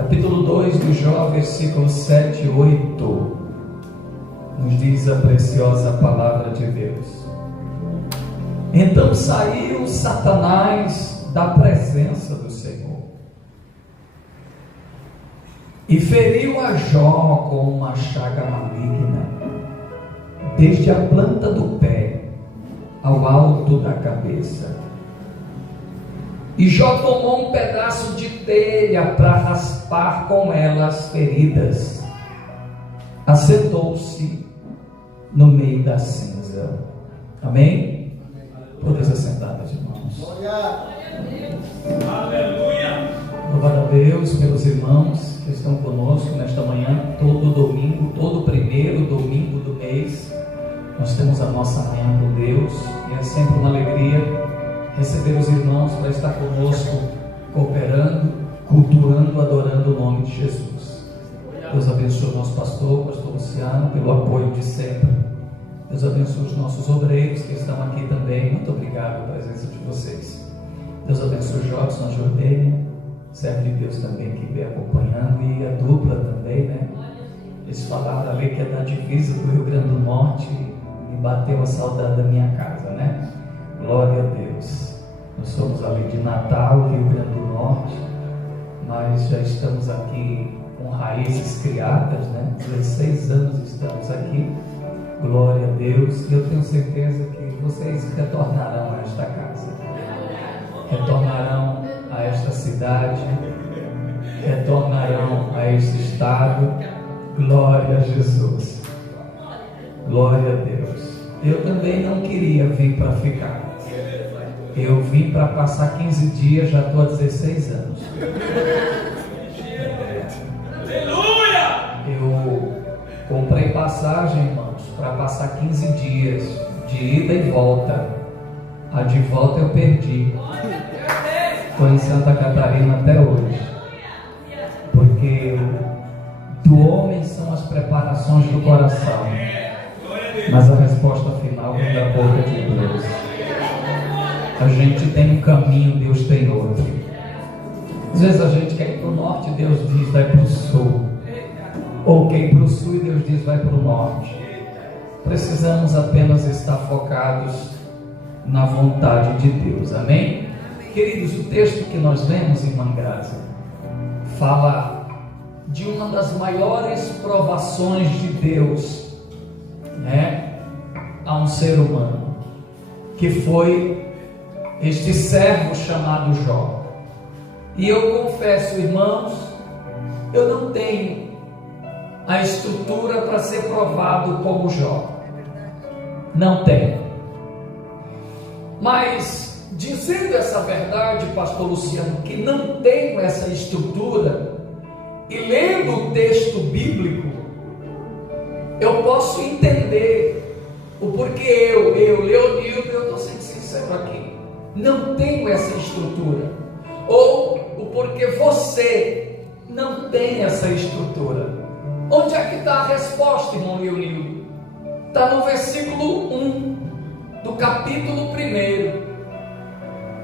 Capítulo 2 do Jó, versículos 7 e 8, nos diz a preciosa palavra de Deus. Então saiu Satanás da presença do Senhor e feriu a Jó com uma chaga maligna, desde a planta do pé ao alto da cabeça. E Jó tomou um pedaço de telha para raspar com ela as feridas. Assentou-se no meio da cinza. Amém? Todas assentadas, irmãos. Glória. Aleluia. Louvado a Deus pelos irmãos que estão conosco nesta manhã, todo domingo, todo primeiro domingo do mês. Nós temos a nossa manhã com Deus e é sempre uma alegria receber os irmãos para estar conosco, cooperando, cultuando, adorando o nome de Jesus. Deus abençoe o nosso pastor Luciano, pelo apoio de sempre. Deus abençoe os nossos obreiros que estão aqui também. Muito obrigado pela presença de vocês. Deus abençoe o Jobson, a Jordânia, servo de Deus também que vem acompanhando, e a dupla também, né? Eles falaram ali que é da divisa do Rio Grande do Norte e bateu a saudade da minha casa, né? Glória a Deus. Nós somos ali de Natal, Rio Grande do Norte, mas já estamos aqui com raízes criadas, né? 16 anos estamos aqui. Glória a Deus. E eu tenho certeza que vocês retornarão a esta casa, retornarão a esta cidade, retornarão a este estado. Glória a Jesus. Glória a Deus. Eu também não queria vir para ficar. Eu vim para passar 15 dias, já estou há 16 anos. Aleluia! Eu comprei passagem, irmãos, para passar 15 dias de ida e volta. A de volta eu perdi. Estou em Santa Catarina até hoje. Porque do homem são as preparações do coração, mas a resposta final vem da boca de Deus. A gente tem um caminho, Deus tem outro. Às vezes a gente quer ir para o norte, Deus diz vai para o sul. Ou quer ir para o sul e Deus diz vai para o norte. Precisamos apenas estar focados na vontade de Deus. Amém? Queridos, o texto que nós lemos em Mangraça fala de uma das maiores provações de Deus, né, a um ser humano, que foi este servo chamado Jó. E eu confesso, irmãos, eu não tenho a estrutura para ser provado como Jó. Não tenho. Mas, dizendo essa verdade, pastor Luciano, que não tenho essa estrutura, e lendo o texto bíblico, eu posso entender o porquê Leonildo, eu estou sendo sincero aqui, não tenho essa estrutura, ou o porquê você não tem essa estrutura. Onde é que está a resposta, irmão Leonildo? Está no versículo 1 do capítulo 1.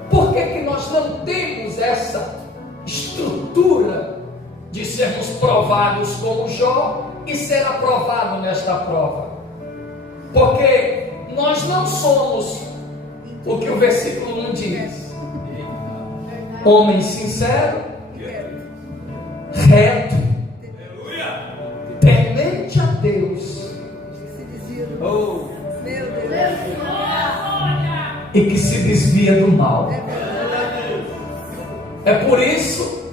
Por que nós não temos essa estrutura de sermos provados como Jó e ser aprovado nesta prova? Porque nós não somos o que o versículo 1 diz: homem sincero, reto, temente a Deus, e que se desvia do mal. É por isso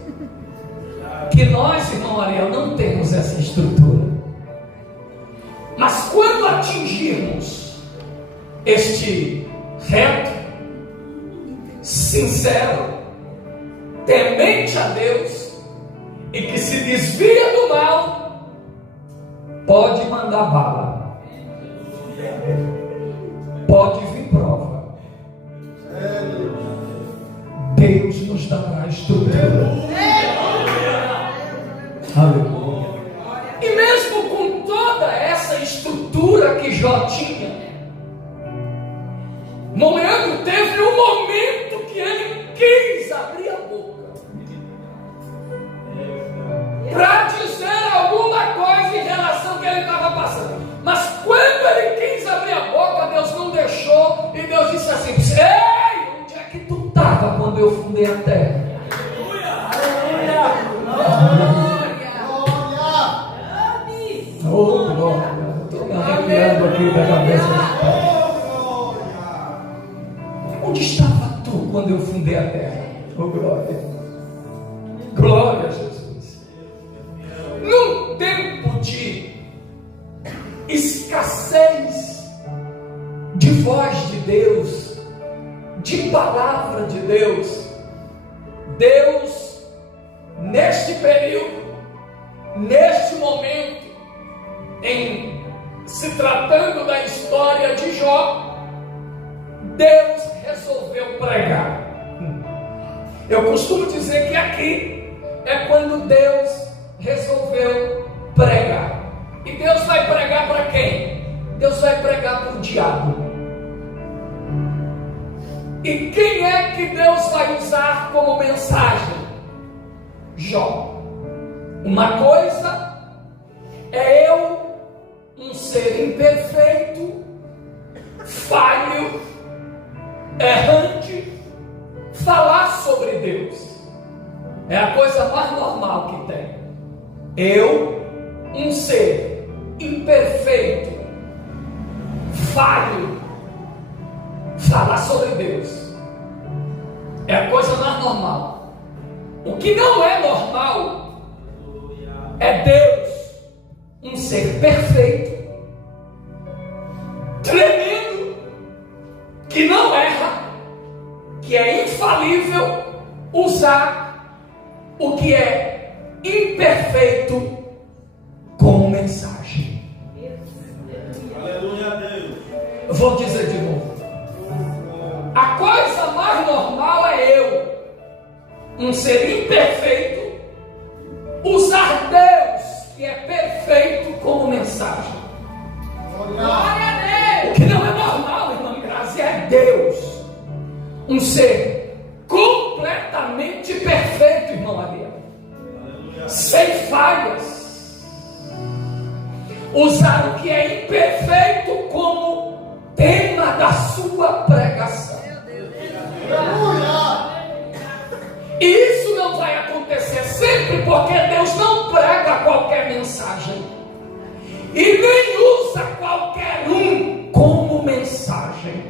que nós, irmão Ariel, não temos essa estrutura. Mas quando atingirmos este reto, sincero, temente a Deus e que se desvia do mal, pode mandar bala, pode vir prova. Deus nos dará a estrutura. Aleluia. E mesmo com toda essa estrutura que Jó tinha, Leandro teve um momento que ele quis abrir a boca. quando eu fundei a terra. Oh, glória! Estou me arrepiando aqui da cabeça. Onde estava tu quando eu fundei a terra? Oh, glória! Glória a Jesus! Num tempo de escassez de voz de Deus, de palavra de Deus, Deus, neste período, neste momento, em se tratando da história de Jó, Deus resolveu pregar. Eu costumo dizer que aqui é quando Deus resolveu pregar. E Deus vai pregar para quem? Deus vai pregar para o diabo. E quem é que Deus vai usar como mensagem? Jó. Uma coisa é eu, um ser imperfeito, falho, errante, falar sobre Deus. É a coisa mais normal que tem. Eu, um ser imperfeito, falho, falar sobre Deus. É a coisa mais normal. O que não é normal é Deus, um ser perfeito, tremendo, que não erra, que é infalível, usar o que é imperfeito como mensagem. Aleluia a Deus. Vou dizer de novo. A coisa mais normal é eu, um ser imperfeito, usar Deus, que é perfeito, como mensagem. Glória a Deus. O que não é normal, irmã Graça, é Deus, um ser completamente perfeito, irmão Maria, sem falhas, usar o que é imperfeito como tema da sua pregação. E isso não vai acontecer sempre, porque Deus não prega qualquer mensagem e nem usa qualquer um como mensagem.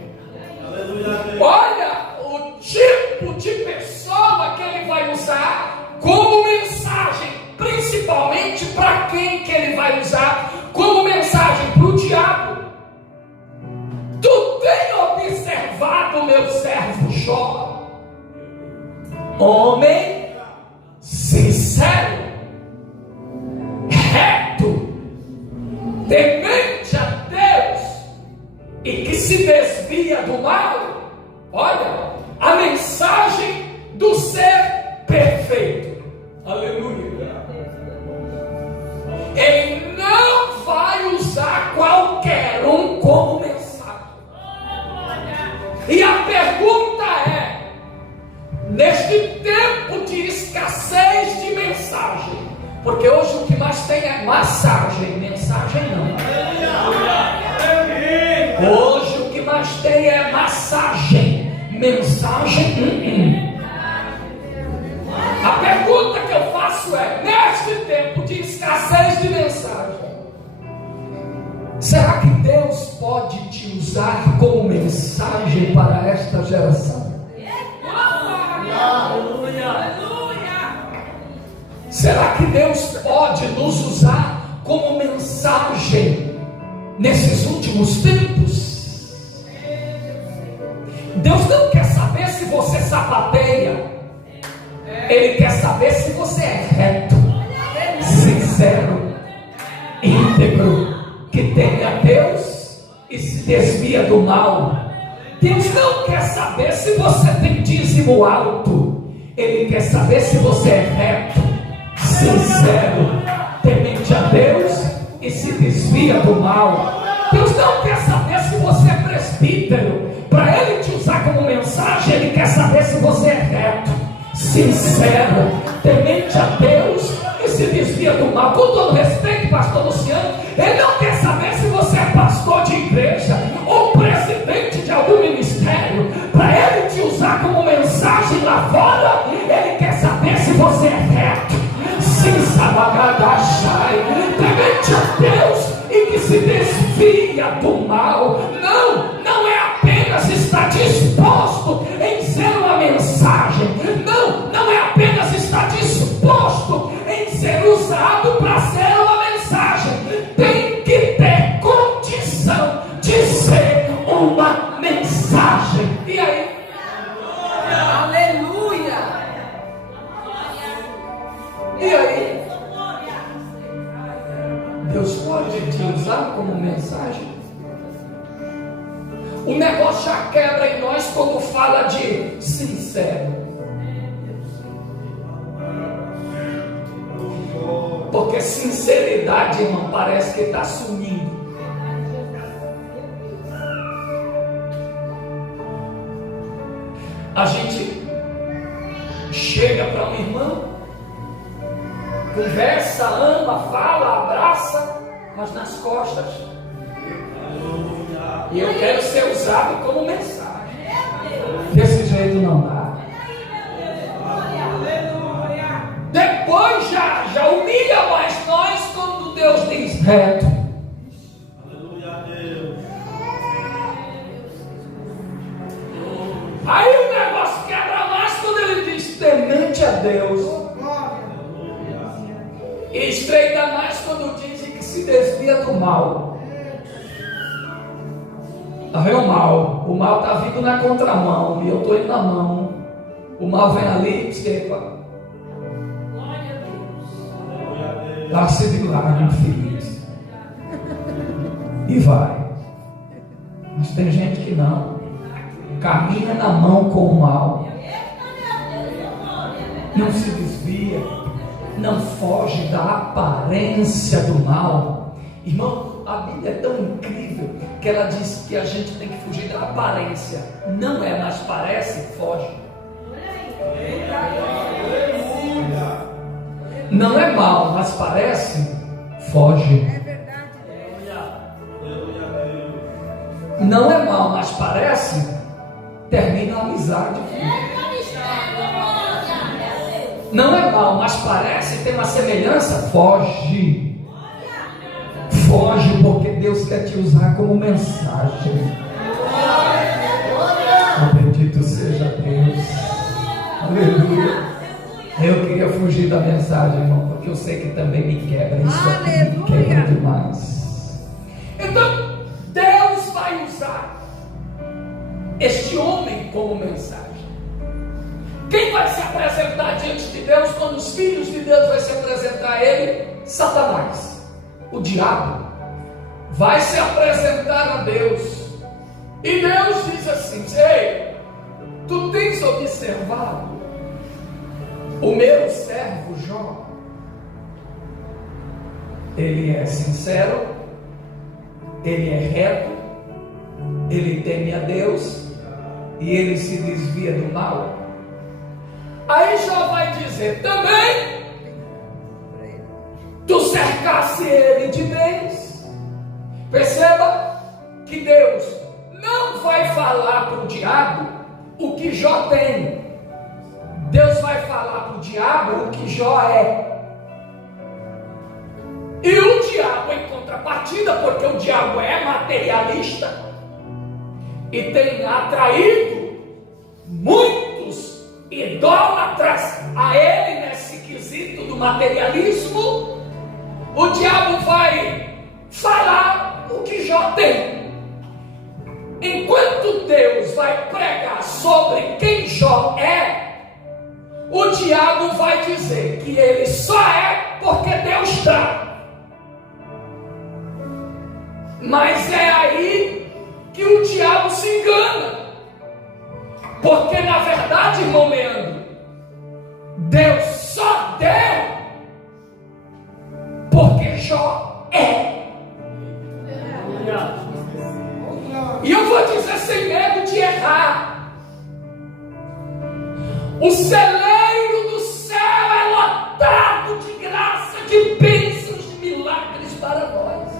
Olha o tipo de pessoa que ele vai usar como mensagem, principalmente para quem que ele vai usar como mensagem? Para o diabo. Tu tem observado meu servo Jó, homem sincero, reto, temente a Deus e que se desvia do mal. Olha a mensagem do ser perfeito. Aleluia. Ele não vai usar qualquer um como mensagem. E a pergunta é: neste tempo de escassez de mensagem, porque hoje o que mais tem é massagem, mensagem não. Hoje o que mais tem é massagem, mensagem. A pergunta que eu faço é: neste tempo de escassez de mensagem, será que Deus pode te usar como mensagem para esta geração? Será que Deus pode nos usar como mensagem nesses últimos tempos? Deus não quer saber se você sapateia, Ele quer saber se você é reto, sincero, íntegro, que teme a Deus e se desvia do mal. Deus não quer saber se você tem dízimo alto, Ele quer saber se você é reto, sincero, temente a Deus e se desvia do mal. Deus não quer saber se você é presbítero. Para Ele te usar como mensagem, Ele quer saber se você é reto, sincero, temente a Deus e se desvia do mal. Com todo respeito, pastor Luciano, Ele não quer saber se você é pastor de igreja ou presidente de algum ministério. Para Ele te usar como mensagem lá reto, sem sabagadachai, temente a Deus e que se desvia do mal. Não é apenas estar disposto em ser uma mensagem, não é apenas estar disposto em ser usado para ser uma mensagem, tem que ter condição de ser uma mensagem. E aí? Aleluia! E aí? Deus pode te usar como mensagem? O negócio já quebra em nós quando fala de sincero. Porque sinceridade, irmão, parece que está sumindo. A gente chega para um irmão, conversa, ama, fala, abraça, mas nas costas. E eu quero ser usado como mensagem. Desse jeito não dá. Depois já humilha mais nós quando Deus diz reto. Aí o negócio quebra mais quando ele diz temente a Deus. E estreita mais quando diz que se desvia do mal. É o mal. O mal está vindo na contramão e eu estou indo na mão. O mal vem ali e sepa. Dá-se de lágrimas infeliz. E vai. Mas tem gente que não. Caminha na mão com o mal. Não se desvia. Não foge da aparência do mal. Irmão, a Bíblia é tão incrível que ela diz que a gente tem que fugir da aparência. Não é, mas parece, foge. Não é mal, mas parece, foge. Não é mal, mas parece, termina a amizade. Não é mal, mas parece, tem uma semelhança, foge. Foge, porque Deus quer te usar como mensagem. Bendito seja Deus. Aleluia. Eu queria fugir da mensagem, irmão, porque eu sei que também me quebra. Isso aqui me quebra demais. Então, Deus vai usar este homem como mensagem. Quem vai se apresentar diante de Deus quando os filhos de Deus vão se apresentar a ele? Satanás, o diabo, vai se apresentar a Deus. E Deus diz assim: ei, tu tens observado o meu servo Jó? Ele é sincero, ele é reto, ele teme a Deus e ele se desvia do mal. Aí Jó vai dizer também: tu cercasse ele de bens. Perceba que Deus não vai falar para o diabo o que Jó tem. Deus vai falar para o diabo o que Jó é. E o diabo, em contrapartida, porque o diabo é materialista e tem atraído muitos idólatras a ele nesse quesito do materialismo, o diabo vai falar o que Jó tem. Enquanto Deus vai pregar sobre quem Jó é, o diabo vai dizer que ele só é porque Deus dá. Mas é aí que o diabo se engana. Porque na verdade, irmão Leandro, Deus só deu porque Jó é. E eu vou dizer sem medo de errar: o celeiro do céu é lotado de graça, de bênçãos, de milagres para nós.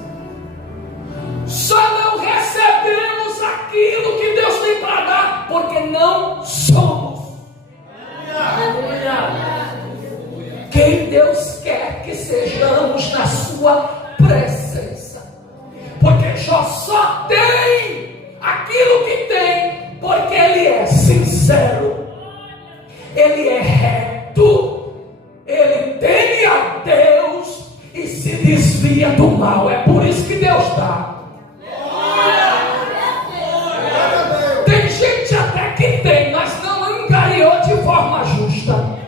Só não recebemos aquilo que Deus tem para dar porque não somos. Deus quer que sejamos na sua presença. Porque Jó só tem aquilo que tem porque ele é sincero, ele é reto, ele teme a Deus e se desvia do mal. É por isso que Deus dá. Tem gente até que tem, mas não angariou de forma justa,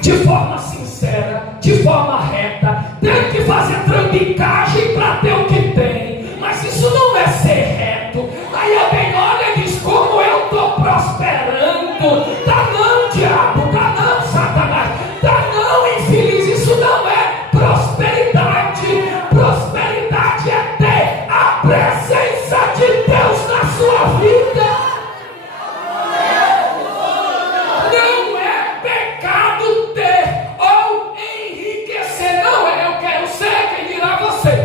de forma sincera, de forma reta. Tem que fazer trambicagem para ter o que tem, mas isso não é ser reto. Aí alguém olha e diz: como eu estou prosperando. Tá não, diabo, tá não, Satanás, tá não, infeliz. Isso não é prosperidade. Prosperidade é ter a presença de Deus na sua vida. Não é pecado ter ou enriquecer. Não é eu quero ser, quem dirá você.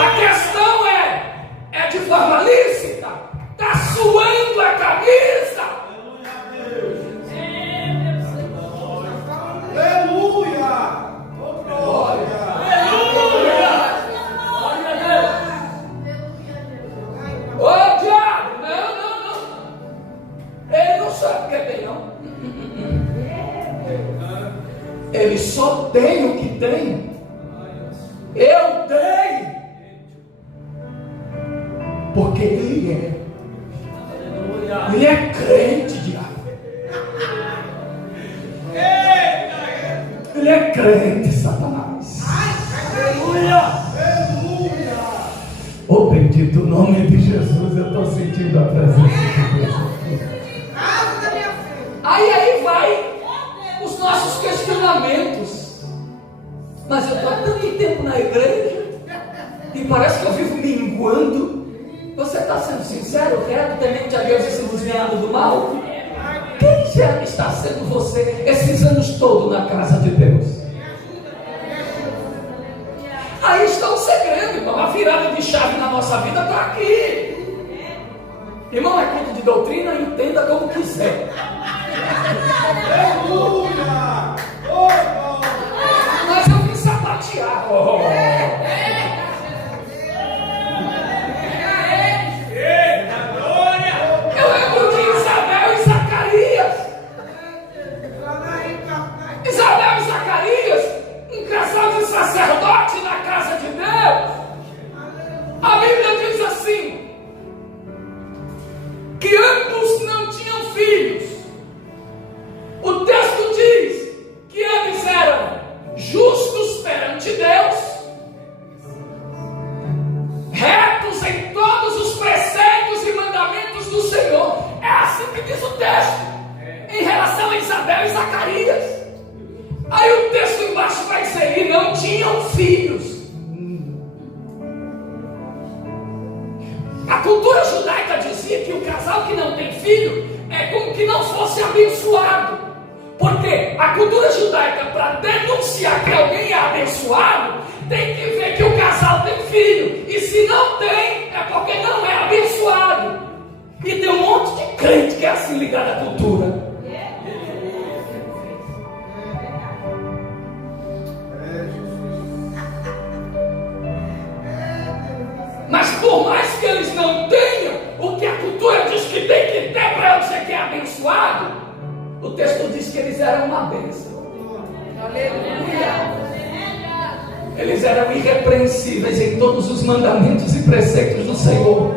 A questão é de forma lícita. Está suando a camisa. Aleluia! Glória! Ô diabo, não. Ele não sabe o que tem, não. Ele só tem o que tem. Eu tenho. Porque ele é. Ele é crente, diabo. Ele é crente, Satanás. Aleluia! Oh, bendito o nome de Jesus. Eu estou sentindo a presença de Deus aqui. Aí vai os nossos questionamentos. Mas eu estou há tanto tempo na igreja e parece que eu vivo minguando. Você está sendo sincero, reto, temente a Deus e se desviando do mal? Quem já está sendo você esses anos todos na casa de Deus? Aí está o segredo, irmão. A virada de chave na nossa vida está aqui. Irmão, é culto de doutrina, entenda como quiser. Aleluia! Mas eu vim sapatear. Eu lembro de Isabel e Zacarias. Isabel e Zacarias, um casal de sacerdote na casa de Deus. A Bíblia diz assim: que ambos não tinham filhos. O texto diz que eles eram justos perante Deus, retos em todos os preceitos e mandamentos do Senhor. É assim que diz o texto em relação a Isabel e Zacarias. Aí o texto embaixo vai dizer: e não tinham filhos. A cultura judaica dizia que o casal que não tem filho é como que não fosse abençoado. Porque a cultura judaica, para denunciar que alguém é abençoado, tem que ver que o casal tem filho. E se não tem, é porque não é abençoado. E tem um monte de crente que é assim ligado à cultura. Mas por mais que eles não tenham o que a cultura diz que tem que ter para eu dizer que é abençoado, o texto diz que eles eram uma bênção. Aleluia! Eles eram irrepreensíveis em todos os mandamentos e preceitos do Senhor.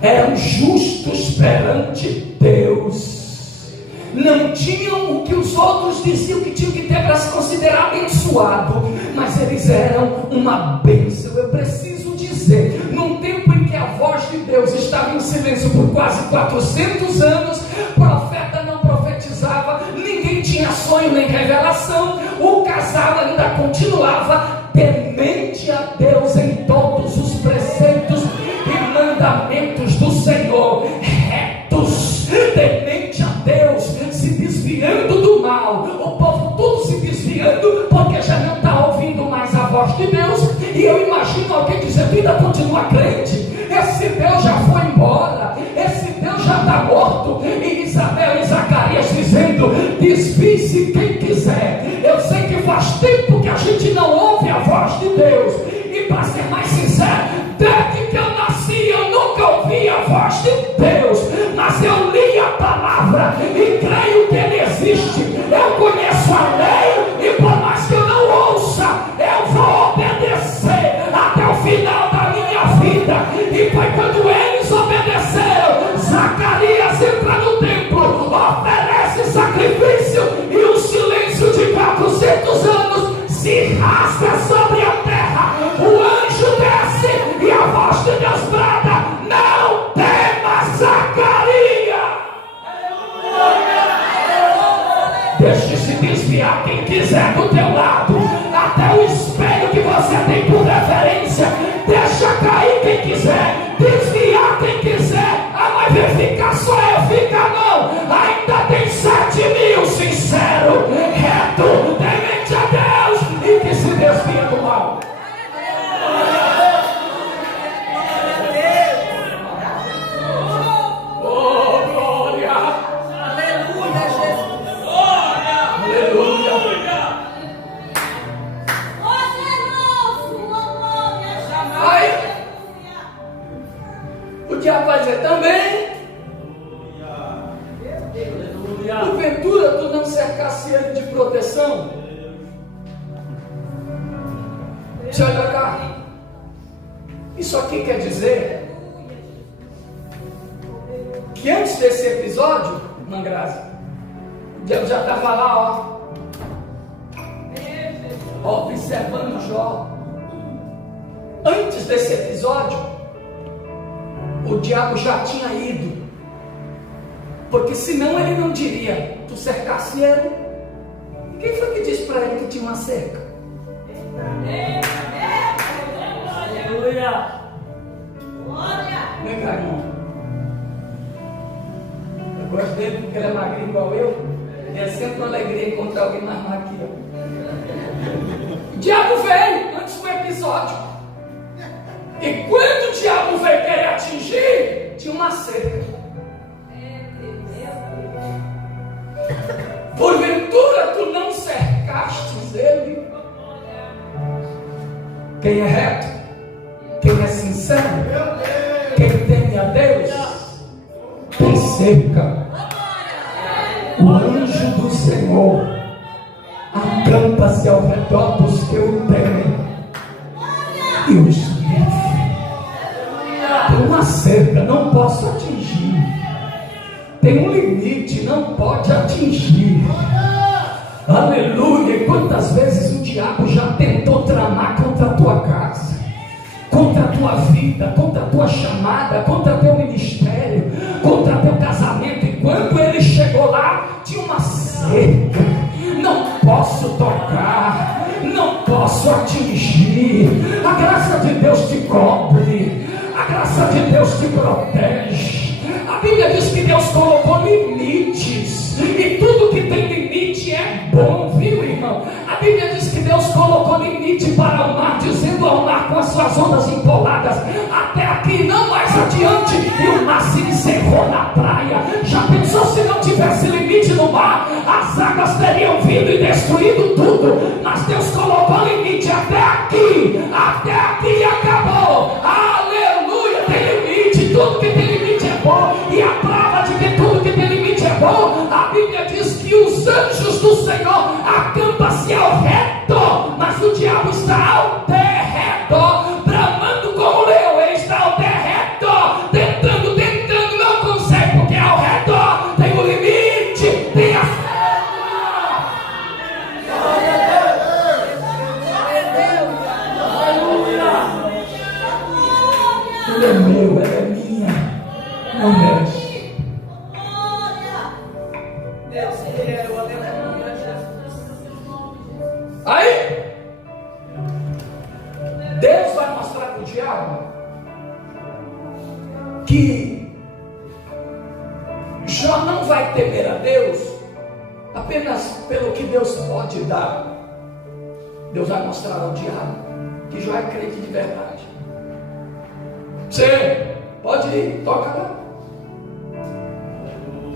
Eram justos perante Deus. Não tinham o que os outros diziam que tinham que ter para se considerar abençoado, mas eles eram uma bênção. Eu preciso dizer, num tempo em que a voz de Deus estava em silêncio por quase 400 anos, profeta não profetizava, ninguém tinha sonho nem revelação, o casal ainda continuava temente a Deus em todos os preceitos e mandamentos do Senhor, retos, temente a Deus, se desviando do mal. O povo tudo se desviando porque já não está ouvindo mais a voz de Deus. E eu imagino alguém dizendo: ainda continua crente? Esse Deus já foi embora, esse Deus já está morto. E Isabel e Zacarias dizendo: desvie-se quem quiser. Eu sei que faz tempo que a gente não ouve a voz de Deus. E para ser mais sincero, desde que eu nasci eu nunca ouvi a voz de Deus. Mas eu li a palavra e creio que Ele existe. Eu conheço a lei e por mais que eu não ouça, eu vou obedecer até o final da minha vida. E foi quando eles obedeceram. Zacarias entra no templo, oferece sacrifício e o silêncio de 400 anos se rasga sobre a terra. O anjo desce e a voz de Deus brada: não temas, Zacarias. Deixe se desviar quem quiser do teu lado, até o espelho que você tem por referência. Deixa cair quem quiser, desviar quem quiser. Ah, mas vai ficar só eu, fica não. Ainda tem 7.000 sincero, reto, temente a Deus e que se desvia do mal. Oh, glória! Aleluia, Jesus! Glória! Aleluia! Aí, o diabo vai dizer também: porventura tu não cercasse ele de proteção? Deixa eu olhar cá. Isso aqui quer dizer que antes desse episódio, Mangrazi, o diabo já estava lá, observando Jó. Antes desse episódio, o diabo já tinha ido. Porque senão ele não diria: tu cercasse ele. E quem foi que disse para ele que tinha uma cerca? Aleluia! Vem cá, irmão. Eu gosto dele porque ele é magrinho igual eu. E é sempre uma alegria encontrar alguém mais magro que eu. O diabo veio antes do episódio. E quando o diabo veio querer atingir, tinha uma cerca. Porventura tu não cercastes ele? Quem é reto, quem é sincero, quem teme a Deus, tem cerca. O anjo do Senhor acampa-se ao redor dos que o temem e os livra. Tem uma cerca, não posso atingir. Tem um limite, não pode atingir. Aleluia! E quantas vezes o diabo já tentou tramar contra a tua casa, contra a tua vida, contra a tua chamada, contra teu ministério, contra teu casamento. E quando ele chegou lá, tinha uma cerca. Não posso tocar, não posso atingir. A graça de Deus te cobre, a graça de Deus te protege. A Bíblia diz que Deus colocou limites, e tudo que tem limite é bom, viu, irmão? A Bíblia diz que Deus colocou limite para o mar, dizendo ao mar com as suas ondas empoladas: até aqui, não mais adiante. E o mar se encerrou na praia. Já pensou se não tivesse limite no mar? As águas teriam vindo e destruído tudo. Mas Deus colocou limite: até aqui e acabou. Aleluia! Tem limite, tudo que tem limite é bom. E a prova de que tudo que tem limite é bom, a Bíblia diz que os anjos do Senhor acampam-se ao redor, mas o diabo está ao derredor, bramando como leão. Ele está ao derredor, tentando, não consegue, porque ao redor tem o limite, tem a Ele é meu, ela é minha, não mexe. Aí Deus vai mostrar para o diabo que Jó não vai temer a Deus apenas pelo que Deus pode dar. Deus vai mostrar ao diabo que Jó é crente de verdade. Você pode ir, toca lá.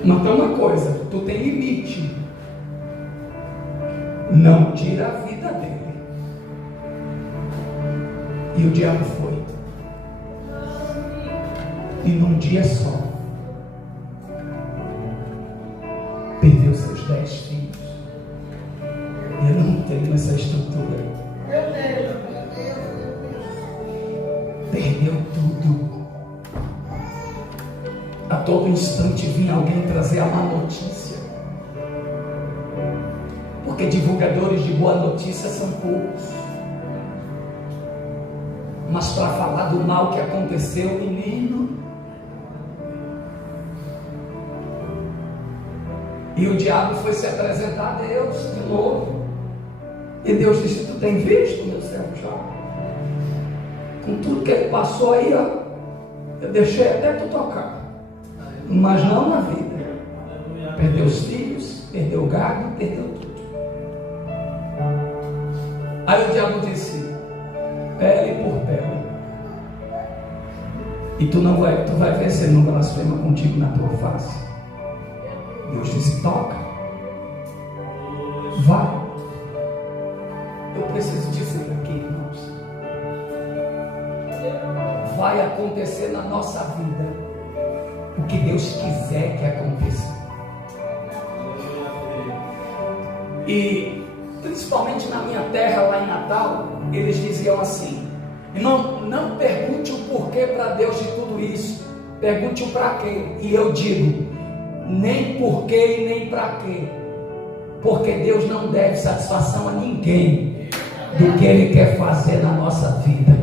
Mas tem uma coisa: tu tem limite não tira a vida dele. E o diabo foi. E num dia só, perdeu seus 10 filhos. Eu não tenho essa estrutura. Perdeu tudo. A todo instante vinha alguém trazer a má notícia. Porque divulgadores de boa notícia são poucos. Mas para falar do mal que aconteceu, menino. E o diabo foi se apresentar a Deus de novo. E Deus disse: tu tem visto, meu servo Jó? Com tudo que ele passou aí, ó, eu deixei até tu tocar. Mas não na vida. Perdeu os filhos, perdeu o gado, perdeu tudo. Aí o diabo disse: pele por pele. E tu vai ver se ele não blasfema contigo na tua face. Deus disse: toca. Vai. Eu preciso dizer aqui, irmãos. Vai acontecer na nossa vida o que Deus quiser que aconteça. E principalmente na minha terra, lá em Natal, eles diziam assim: não pergunte o porquê para Deus de tudo isso, pergunte o para quê. E eu digo: nem porquê e nem para quê, porque Deus não deve satisfação a ninguém do que Ele quer fazer na nossa vida.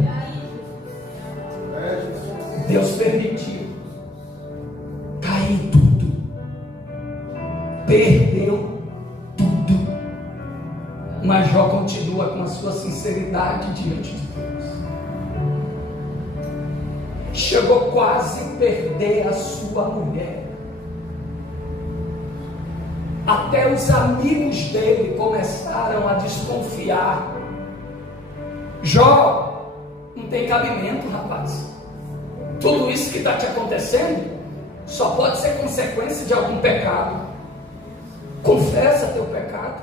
Deus permitiu cair tudo, perdeu tudo, mas Jó continua com a sua sinceridade diante de Deus. Chegou quase a perder a sua mulher. Até os amigos dele começaram a desconfiar. Jó, não tem cabimento, rapaz. Tudo isso que está te acontecendo só pode ser consequência de algum pecado. Confessa teu pecado.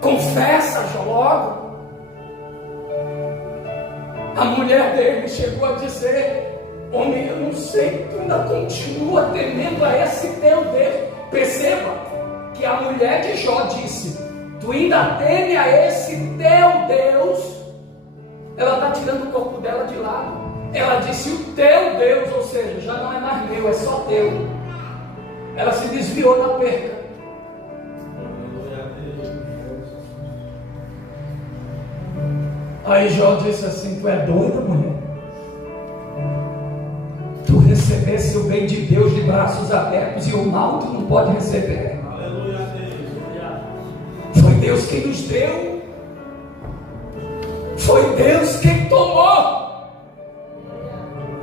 Confessa, Jó, logo. A mulher dele chegou a dizer: homem, eu não sei, tu ainda continua temendo a esse teu Deus. Perceba que a mulher de Jó disse: tu ainda teme a esse teu Deus. Ela está tirando o corpo dela de lado. Ela disse: o teu Deus, ou seja, já não é mais meu, é só teu. Ela se desviou da perca. Aí Jó disse assim: tu é doida, mulher? Tu recebesse o bem de Deus de braços abertos e o mal tu não pode receber. Foi Deus quem nos deu. Foi Deus quem tomou.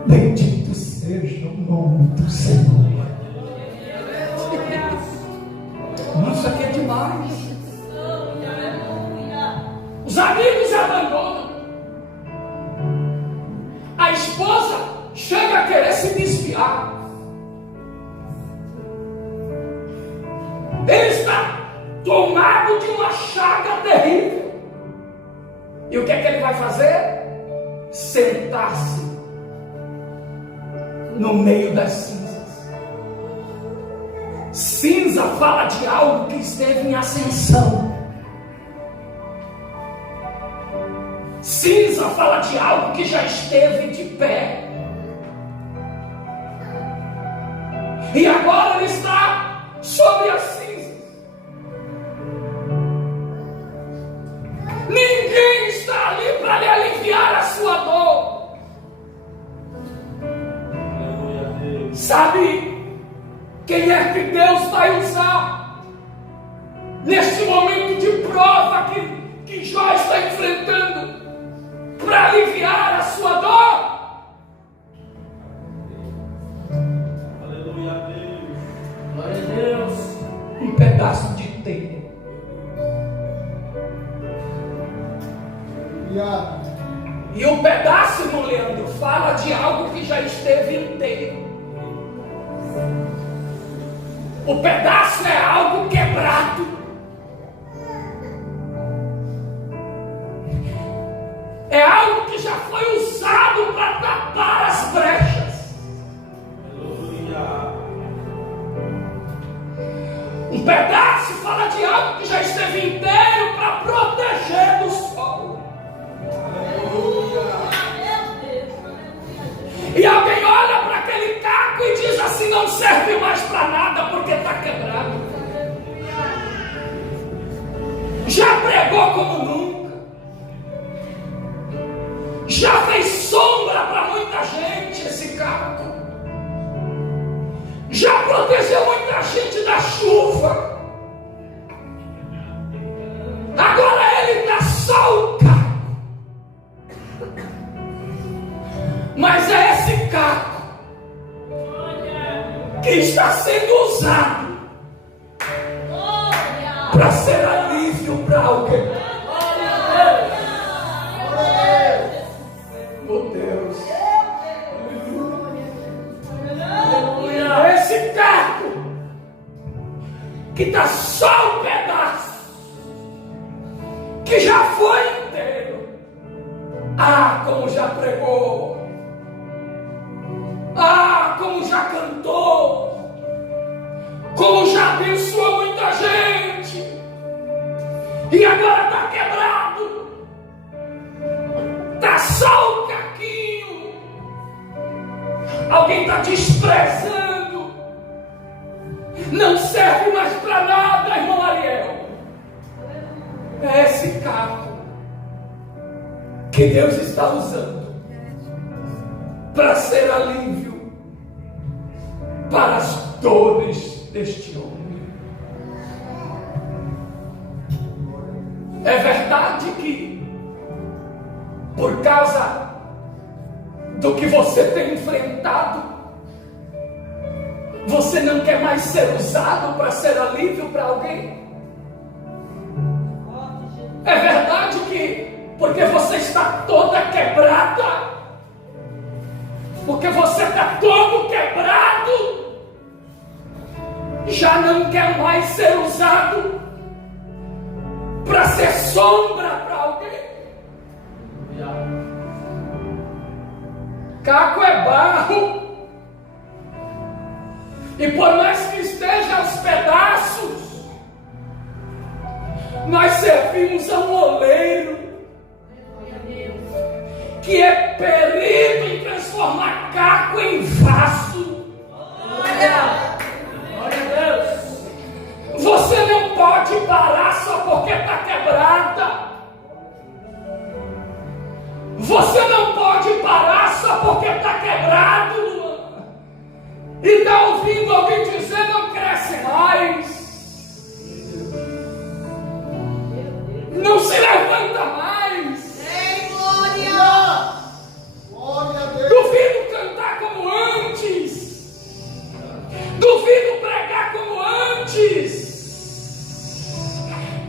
Bendito seja o nome do Senhor. Isso aqui é demais. Os amigos abandonam. A esposa chega a querer se desviar. Ele está tomado de uma chaga terrível. E o que é que ele vai fazer? Sentar-se no meio das cinzas. Cinza fala de algo que esteve em ascensão. Cinza fala de algo que já esteve de pé. E agora ele está sobre as cinzas. Ninguém está ali para lhe aliviar a sua dor. Sabe quem é que Deus vai usar neste momento de prova que Jó está enfrentando para aliviar a sua dor? Aleluia a Deus. Glória a Deus. Um pedaço de telha. E o pedaço, irmão Leandro, fala de algo que já esteve inteiro. O pedaço é algo que é quebrado. É algo que já foi usado para tapar as brechas. Aleluia. Um pedaço fala de algo que já esteve inteiro para proteger do sol. E alguém olha para aquele caco e diz assim: não serve mais para nada porque está quebrado. Já pregou como nunca. Já fez sombra para muita gente esse caco. Já protegeu muita gente da chuva. Agora ele está só o caco. Mas é esse caco que está sendo usado para ser alívio para alguém. Meu Deus. Esse caco que está só um pedaço, que já foi inteiro. Ah, como já pregou. Ah, como já cantou, como já abençoou muita gente, e agora está quebrado, está só o caquinho. Alguém está desprezando, não serve mais para nada, irmão Ariel. É esse caco que Deus está usando para ser alívio para as dores deste homem. É verdade que, por causa do que você tem enfrentado, você não quer mais ser usado para ser alívio para alguém? É verdade que, porque você está toda quebrada, porque você está todo quebrado, já não quer mais ser usado para ser sombra para alguém? Caco é barro, e por mais que esteja aos pedaços, nós servimos a um oleiro que é perito em transformar caco em vaso. Glória a Deus. Você não pode parar só porque está quebrada. Você não pode parar só porque está quebrado. E está ouvindo alguém dizer: não cresce mais, não se levanta mais. Duvido cantar como antes. Duvido pregar como antes.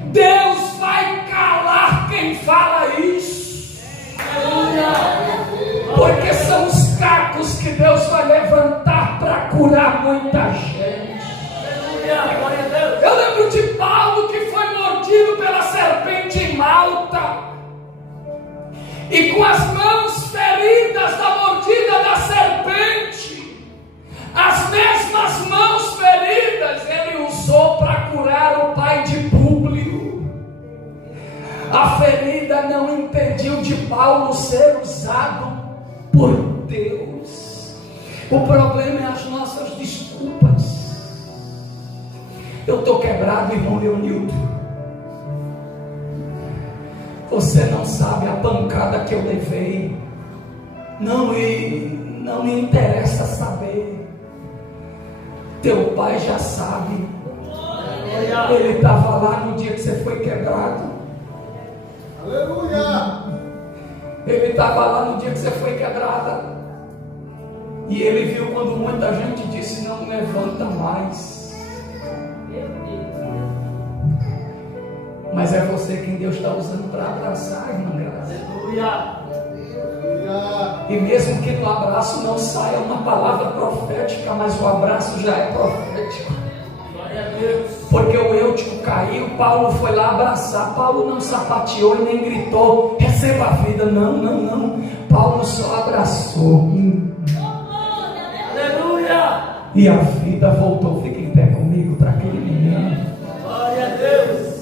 Deus vai calar quem fala isso. Porque são os cacos que Deus vai levantar para curar muita gente. Eu lembro de Paulo, que foi mordido pela serpente em Malta, e com as mãos feridas da mordida da serpente, as mesmas mãos feridas ele usou para curar o pai de Públio. A ferida não impediu de Paulo ser usado por Deus. O problema é as nossas desculpas. Eu estou quebrado, irmão Leonildo. Você não sabe a pancada que eu levei. Não me interessa saber. Teu pai já sabe. Ele estava lá no dia que você foi quebrado. Aleluia. Ele estava lá no dia que você foi quebrada. E ele viu quando muita gente disse: não levanta mais. Mas é você quem Deus está usando para abraçar, irmã Graça. Aleluia. E mesmo que do abraço não saia uma palavra profética, mas o abraço já é profético. porque o Eutico caiu, Paulo foi lá abraçar. Paulo não sapateou e nem gritou: receba a vida. Não. Paulo só abraçou. Aleluia! E a vida voltou. Fica em pé comigo para aquele menino. Glória a Deus!